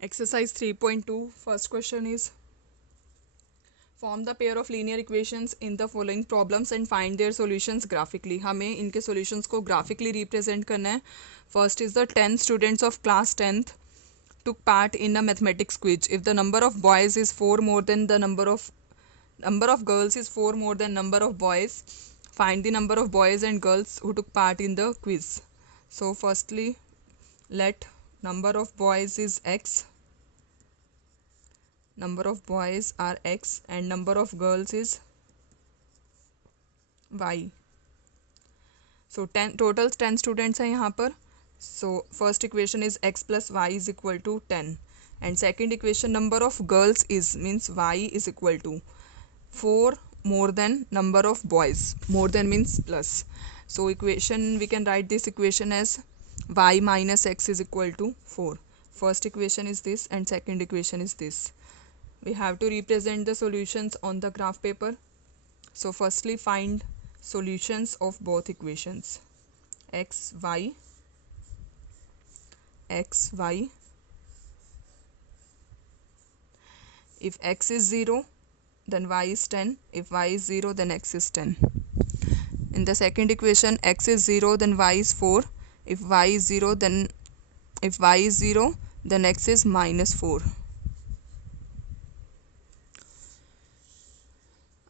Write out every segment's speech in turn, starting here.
Exercise 3.2. First question is form the pair of linear equations in the following problems and find their solutions graphically. हमें इनके solutions को graphically represent करना है. First is the 10 students of class 10th took part in a mathematics quiz. If the number of boys is 4 more than the number of girls is 4 more than number of boys, find the number of boys and girls who took part in the quiz. So firstly, let number of boys is x, number of boys are x, and number of girls is y. So 10 total 10 students हैं यहाँ पर. So first equation is x plus y is equal to 10, and second equation number of girls is means y is equal to 4 more than number of boys. More than means plus. So equation, we can write this equation as y minus x is equal to 4. First equation is this and second equation is this. We have to represent the solutions on the graph paper. So firstly, find solutions of both equations. x, y. If x is 0, then y is 10. If y is 0, then x is 10. In the second equation, x is 0, then y is 4. If y is 0, then x is minus 4.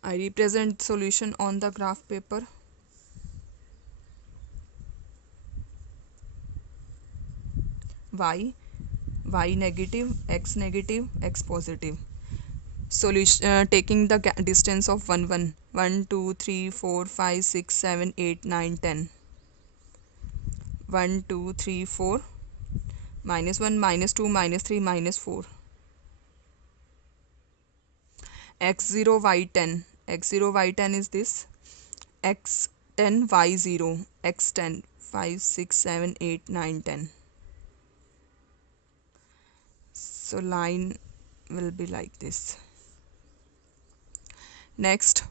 I represent solution on the graph paper. y negative, x positive. Solution taking the distance of 1 2 3 4 5 6 7 8 9 10. 1 2 3 4 minus 1 minus 2 minus 3 minus 4. x0 y10. x0 y10 is this. x10 y0. x10 5 6 7 8 9 10. So line will be like this. Next,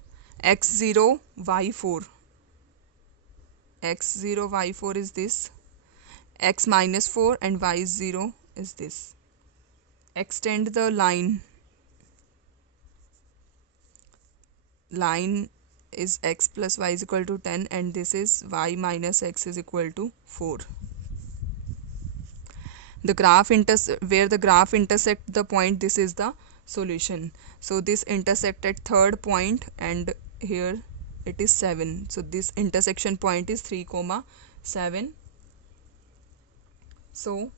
x0 y4. x0 y4 is this. x minus 4 and y0 is this. Extend the line. Line is x plus y is equal to 10, and this is y minus x is equal to 4. The graph where the graph intersect the point, this is the solution. So this intersect at third point, and here it is 7. So this intersection point is 3, 7. So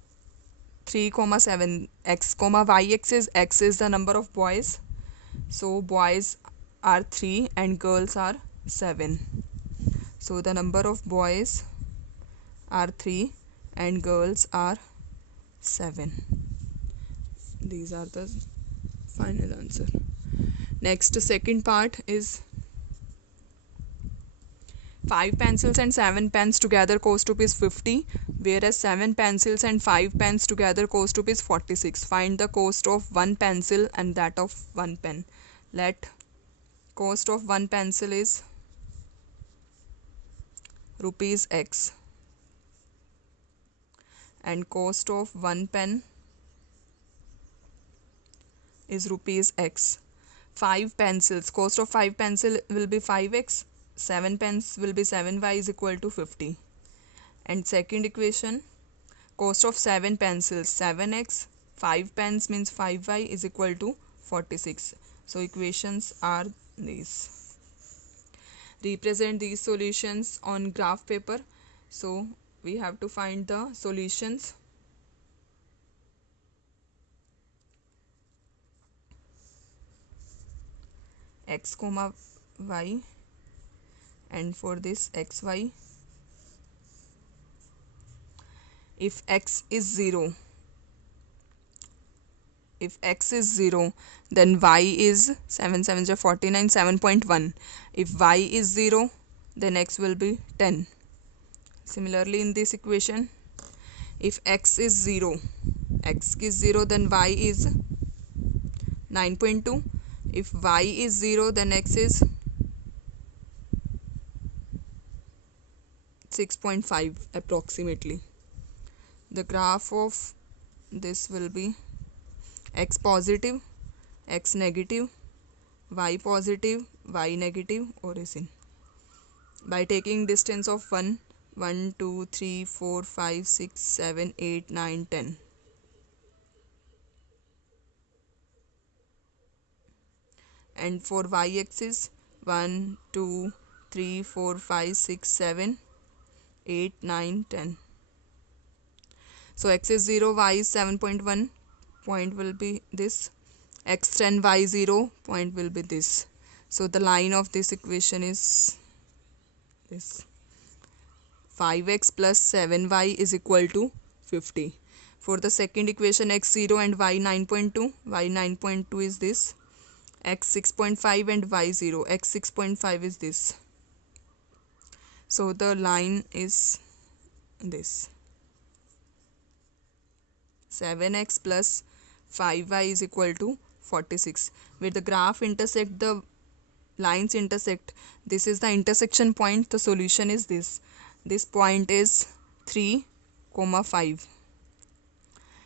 3, 7, x, y x is the number of boys. So boys are 3 and girls are 7. So the number of boys are 3 and girls are 7. These are the final answer. Next, second part is 5 pencils and 7 pens together cost rupees 50, whereas 7 pencils and 5 pens together cost rupees 46. Find the cost of 1 pencil and that of 1 pen. Let cost of 1 pencil is rupees x, and cost of 1 pen is rupees x. 5 pencils, cost of 5 pencil will be 5x, 7 pens will be 7y is equal to 50. And second equation, cost of 7 pencils 7x, 5 pens means 5y is equal to 46. So equations are these. Represent these solutions on graph paper. So we have to find the solutions. X comma y, and for this xy. If x is 0, then y is 7 7 49, 7.1. If y is 0, then x will be 10. Similarly, in this equation, if x is 0, then y is 9.2. If y is 0, then x is 6.5 approximately. The graph of this will be x positive, x negative, y positive, y negative, origin. By taking distance of 1, 2, 3, 4, 5, 6, 7, 8, 9, 10. And for y-axis 1, 2, 3, 4, 5, 6, 7, 8, 9, 10. So x is 0, y is 7.1, point will be this. X 10, y 0, point will be this. So the line of this equation is this. 5x plus 7y is equal to 50. For the second equation, x 0 and y 9.2, y 9.2 is this. X 6.5 and y 0, x 6.5 is this. So the line is this. 7x plus 5y is equal to 46. Where the graph intersect, the lines intersect, this is the intersection point. The solution is this. This point is 3, 5.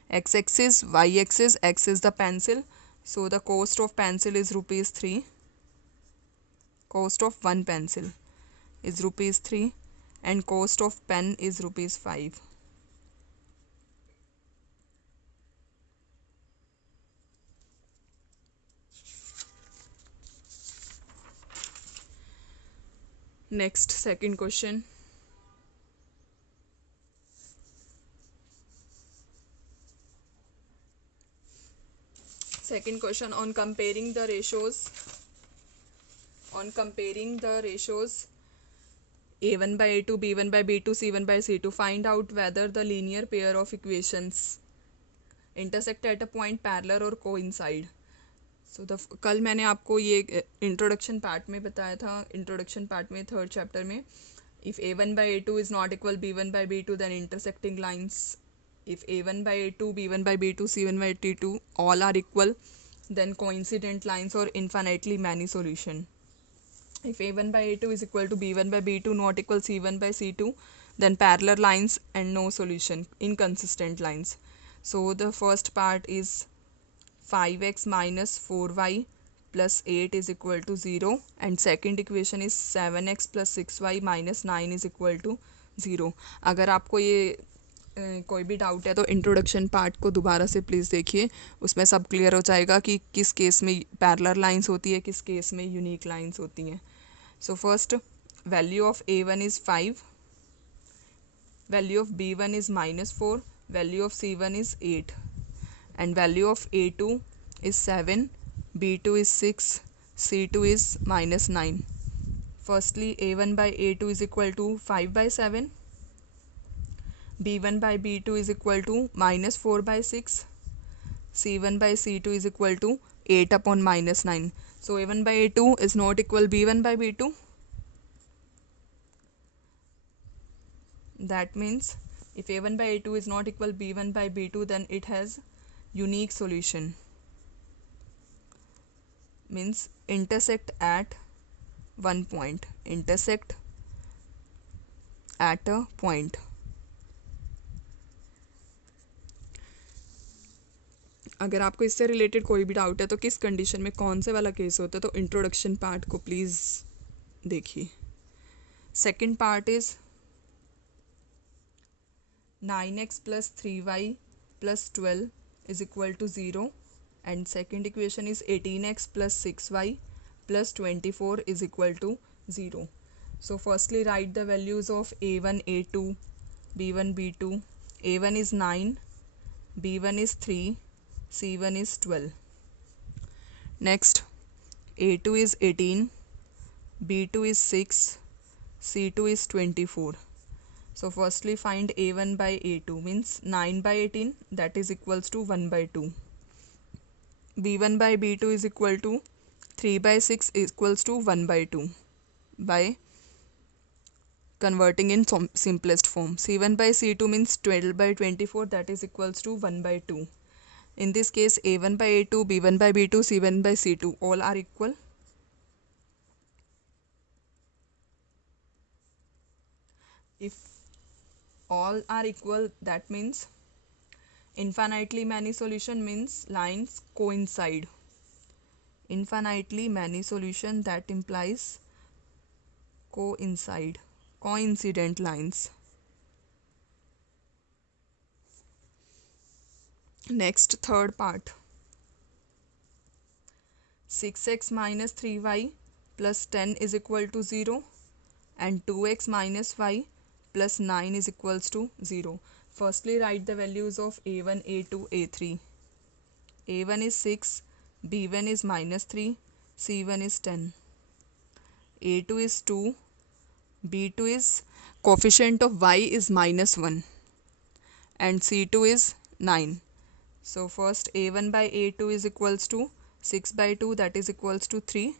X-axis, y-axis, x is the pencil. So the cost of pencil is rupees 3. Cost of one pencil is rupees 3 and cost of pen is rupees 5. Next, second question. Second question on comparing the ratios. On comparing the ratios a1 by a2, b1 by b2, c1 by c2, find out whether the linear pair of equations intersect at a point, parallel or coincide. So कल मैंने आपको ये introduction part में बताया था, introduction part में third chapter में, if a1 by a2 is not equal b1 by b2, then intersecting lines, if a1 by a2, b1 by b2, c1 by t2 all are equal, then coincident lines or infinitely many solution. If a1 by a2 is equal to b1 by b2 not equal c1 by c2, then parallel lines and no solution, inconsistent lines. So the first part is 5x minus 4y plus 8 is equal to 0, and second equation is 7x plus 6y minus 9 is equal to 0. अगर आपको ये कोई भी doubt है तो introduction part को दोबारा से प्लीज़ देखिए, उसमें सब क्लियर हो जाएगा कि किस केस में पैरेलल लाइंस होती है, किस केस में यूनिक लाइंस होती हैं. So first, value of a1 is 5, value of b1 is -4, value of c1 is 8, and value of a2 is 7, b2 is 6, c2 is -9. Firstly, a1 by a2 is equal to 5 by 7, b1 by b2 is equal to -4 by 6, c1 by c2 is equal to 8 upon -9. So a1 by a2 is not equal b1 by b2. That means if a1 by a2 is not equal b1 by b2, then it has unique solution, means intersect at one point, intersect at a point. अगर आपको इससे related कोई भी doubt है तो किस condition में कौन से वाला केस होता है, तो इंट्रोडक्शन पार्ट को प्लीज़ देखिए. Second part is 9x plus 3y plus 12 is equal to 0, and second equation is 18x plus 6y plus 24 is equal to 0. So firstly write the values of a1, a2, b1, b2. a1 is 9, b1 is 3, c1 is 12. Next, a2 is 18, b2 is 6, c2 is 24. So firstly find a1 by a2, means 9 by 18, that is equals to 1 by 2. b1 by b2 is equal to 3 by 6 equals to 1 by 2 by converting in simplest form. c1 by c2 means 12 by 24, that is equals to 1 by 2. In this case a1 by a2, b1 by b2, c1 by c2 all are equal. If all are equal, that means Infinitely many solution means lines coincide. Infinitely many solution, that implies coincident lines. Next, third part. 6x minus 3y plus 10 is equal to 0 and 2x minus y plus 9 is equals to 0. Firstly, write the values of a1, a2, a3. a1 is 6, b1 is minus 3, c1 is 10. a2 is 2, b2 is coefficient of y is minus 1 and c2 is 9. So first a1 by a2 is equals to 6 by 2, that is equals to 3.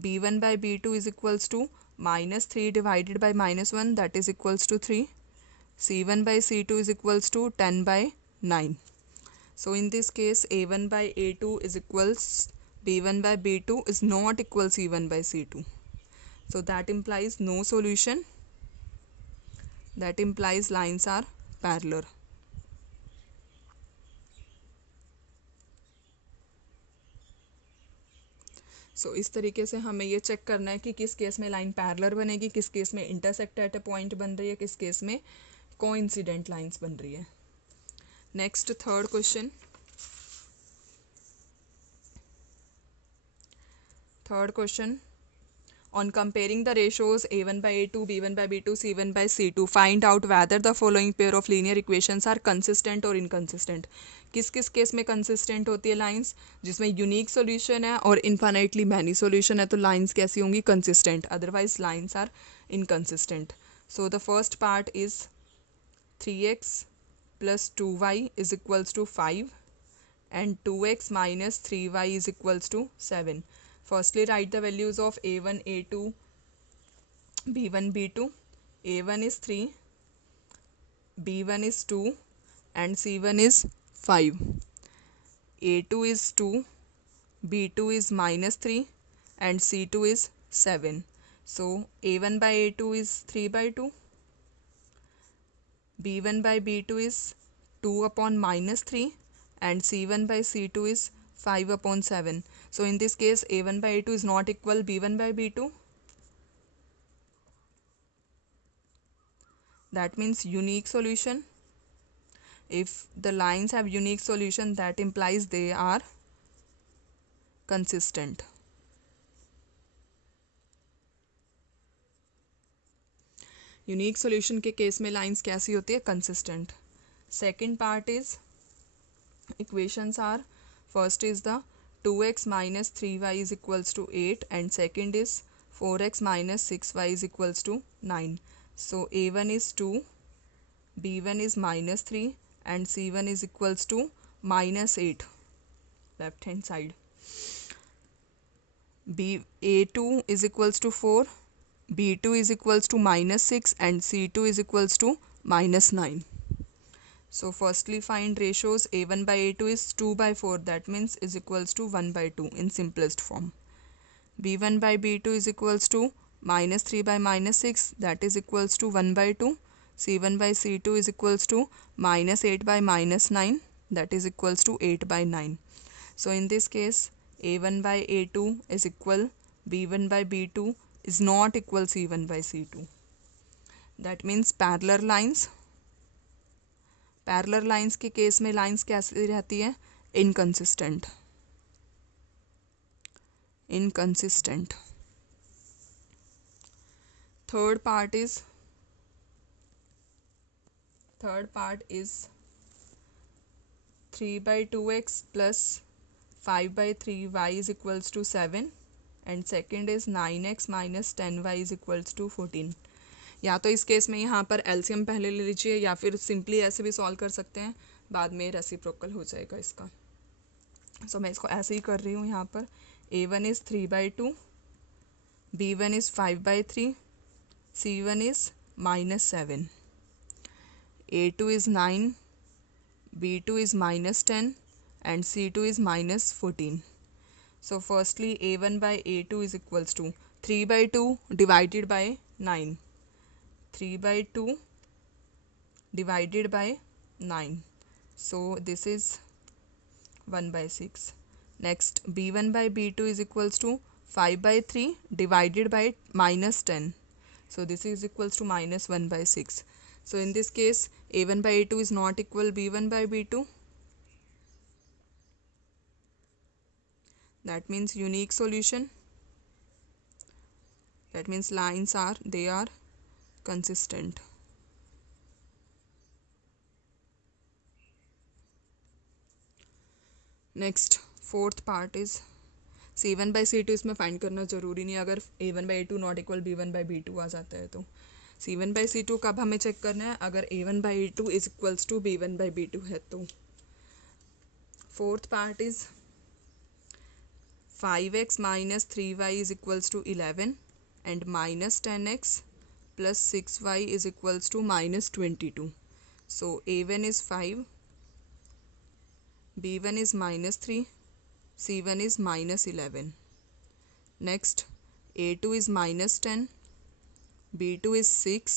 b1 by b2 is equals to minus 3 divided by minus 1, that is equals to 3. c1 by c2 is equals to 10 by 9. So in this case a1 by a2 is equals b1 by b2 is not equal c1 by c2. So that implies no solution. That implies lines are parallel. सो इस तरीके से हमें ये check करना है कि किस case में लाइन पैरेलल बनेगी, किस केस में इंटरसेक्ट एट अ पॉइंट बन रही है, किस केस में कोइंसिडेंट लाइंस बन रही है. Next third question. Third question. On comparing the ratios a1 by a2, b1 by b2, c1 by c2, find out whether the following pair of linear equations are consistent or inconsistent. किस किस case में consistent होती है lines? जिसमें unique solution है और infinitely many solution है, तो लाइंस कैसी होंगी? Consistent. Otherwise lines are inconsistent. So the first part is 3x plus 2y is equals to 5 and 2x minus 3y is equals to 7. Firstly, write the values of a1, a2, b1, b2. a1 is 3, b1 is 2 and c1 is 5. a2 is 2, b2 is minus 3 and c2 is 7. So a1 by a2 is 3 by 2. b1 by b2 is 2 upon minus 3 and c1 by c2 is 5 upon 7. So in this case a1 by a2 is not equal b1 by b2. That means unique solution. If the lines have unique solution, that implies they are consistent. Unique solution के case में lines कैसी होती है? Consistent. Second part is equations are, first is the 2x minus 3y is equals to 8 and second is 4x minus 6y is equals to 9. So a1 is 2, b1 is minus 3 and c1 is equals to minus 8 left hand side. a2 is equals to 4, b2 is equals to minus 6 and c2 is equals to minus 9. So firstly find ratios. a1 by a2 is 2 by 4, that means is equals to 1 by 2 in simplest form. b1 by b2 is equals to minus 3 by minus 6, that is equals to 1 by 2. c1 by c2 is equals to minus 8 by minus 9, that is equals to 8 by 9. So in this case a1 by a2 is equal b1 by b2 is not equal c1 by c2. That means parallel lines. Parallel lines के case में lines कैसी रहती है? Inconsistent. Inconsistent. Third part is 3 by 2x plus 5 by 3y is equals to 7 and second is 9x minus 10y is equals to 14. या तो इस case में यहाँ पर एलसीएम पहले ले लीजिए या फिर सिंपली ऐसे भी सॉल्व कर सकते हैं, बाद में रेसिप्रोकल हो जाएगा इसका. सो मैं इसको ऐसे ही कर रही हूँ. यहाँ पर a1 is 3 by 2, b1 is 5 by 3, c1 is minus 7, a2 is 9, b2 is minus 10 and c2 is minus 14. So firstly a1 by a2 is equals to 3 by 2 divided by 9. 3 by 2 divided by 9. so this is 1 by 6. Next, b1 by b2 is equals to 5 by 3 divided by minus 10. So this is equals to minus 1 by 6. So in this case, a1 by a2 is not equal b1 by b2. That means unique solution. That means lines are, they are consistent. Next fourth part is C1 by C2 इसमें find करना ज़रूरी नहीं, अगर A1 by A2 not equal B1 by B2 आ जाता है तो C1 by C2 कब हमें चेक करना है, अगर A1 by A2 is equals to B1 by B2 है तो. Fourth part is 5x minus 3y is equals to 11 and minus 10x plus 6y is equals to minus 22. So A1 is 5, b1 is minus 3, c1 is minus 11. Next, a2 is minus 10, b2 is 6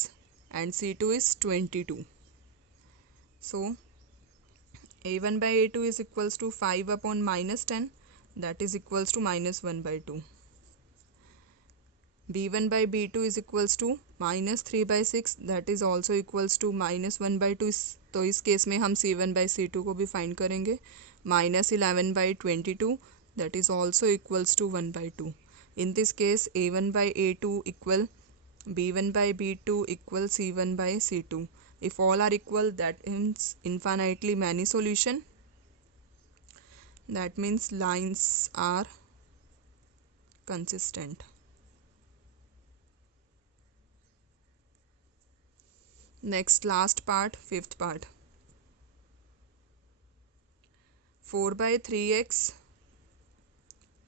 and c2 is 22. So a1 by a2 is equals to 5 upon minus 10, that is equals to minus 1 by 2. b1 by b2 is equals to minus 3 by 6, that is also equals to minus 1 by 2. तो इस case में हम c1 by c2 को भी find करेंगे. minus 11 by 22, that is also equals to 1 by 2. In this case, a1 by a2 equal b1 by b2 equal c1 by c2. If all are equal, that means infinitely many solution. That means lines are consistent. Next, last part, fifth part. 4 by 3x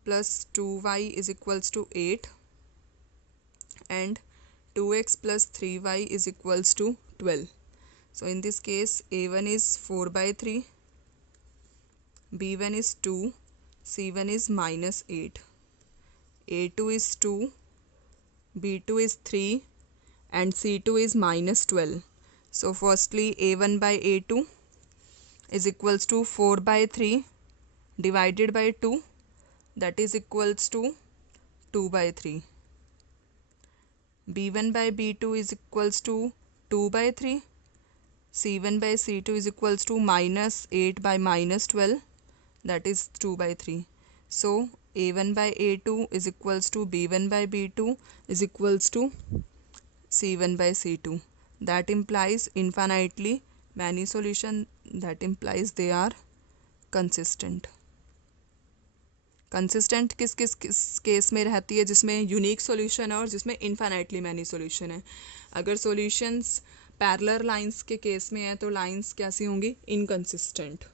plus 2y is equals to 8 and 2x plus 3y is equals to 12. So in this case, a1 is 4 by 3, b1 is 2, c1 is minus 8, a2 is 2, b2 is 3 and c2 is minus 12. So firstly, a1 by a2 is equals to 4 by 3 divided by 2, that is equals to 2 by 3. b1 by b2 is equals to 2 by 3, c1 by c2 is equals to minus 8 by minus 12, that is 2 by 3. So a1 by a2 is equals to b1 by b2 is equals to c1 by c2. That implies infinitely many solution, that implies they are consistent. Consistent किस किस किस case में रहती है, जिसमें unique solution है और जिसमें इनफाइनाइटली मैनी सॉल्यूशन है. अगर सॉल्यूशंस पैरेलल लाइंस के केस में है तो लाइंस कैसी होंगी, इनकंसिस्टेंट.